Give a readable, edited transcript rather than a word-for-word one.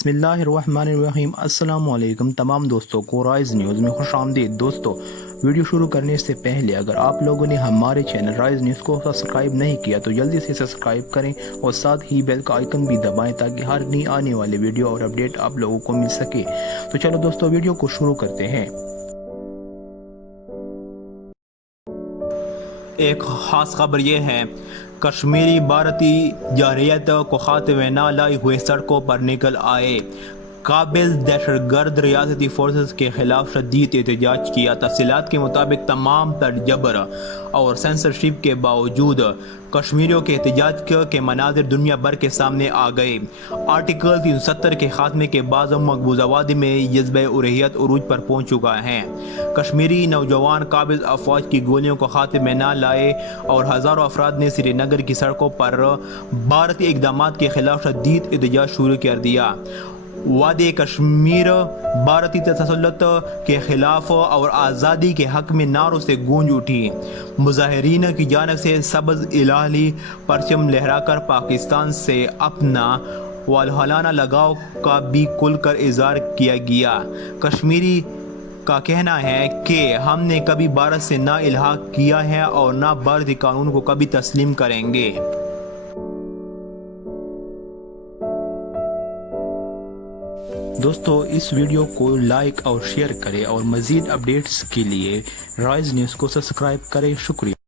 بسم اللہ الرحمن الرحیم۔ السلام علیکم تمام دوستوں کو رائز نیوز میں خوش آمدید۔ دوستوں ویڈیو شروع کرنے سے پہلے اگر آپ لوگوں نے ہمارے چینل رائز نیوز کو سبسکرائب نہیں کیا تو جلدی سے سبسکرائب کریں اور ساتھ ہی بیل کا آئیکن بھی دبائیں تاکہ ہر نئی آنے والے ویڈیو اور اپڈیٹ آپ لوگوں کو مل سکے۔ تو چلو دوستوں ویڈیو کو شروع کرتے ہیں۔ ایک خاص خبر یہ ہے، کشمیری بھارتی جارحیت کو خاتمے نہ لائے ہوئے سڑکوں پر نکل آئے۔ قابض دہشت گرد ریاستی فورسز کے خلاف شدید احتجاج کیا۔ تفصیلات کے مطابق تمام تر جبر اور سینسرشپ کے باوجود کشمیریوں کے احتجاج کے مناظر دنیا بھر کے سامنے آ گئے۔ آرٹیکل 370 کے خاتمے کے بعد مقبوضہ وادی میں جذبہ حریت عروج پر پہنچ چکا ہے۔ کشمیری نوجوان قابض افواج کی گولیوں کو خاتمے نہ لائے اور ہزاروں افراد نے سری نگر کی سڑکوں پر بھارتی اقدامات کے خلاف شدید احتجاج شروع کر دیا۔ وادی کشمیر بھارتی تسلط کے خلاف اور آزادی کے حق میں نعروں سے گونج اٹھی۔ مظاہرین کی جانب سے سبز ہلالی پرچم لہرا کر پاکستان سے اپنا والہانہ لگاؤ کا بھی کھل کر اظہار کیا گیا۔ کشمیری کا کہنا ہے کہ ہم نے کبھی بھارت سے نہ الحاق کیا ہے اور نہ بھارتی قانون کو کبھی تسلیم کریں گے۔ دوستو اس ویڈیو کو لائک اور شیئر کریں اور مزید اپڈیٹس کے لیے رائز نیوز کو سبسکرائب کریں۔ شکریہ۔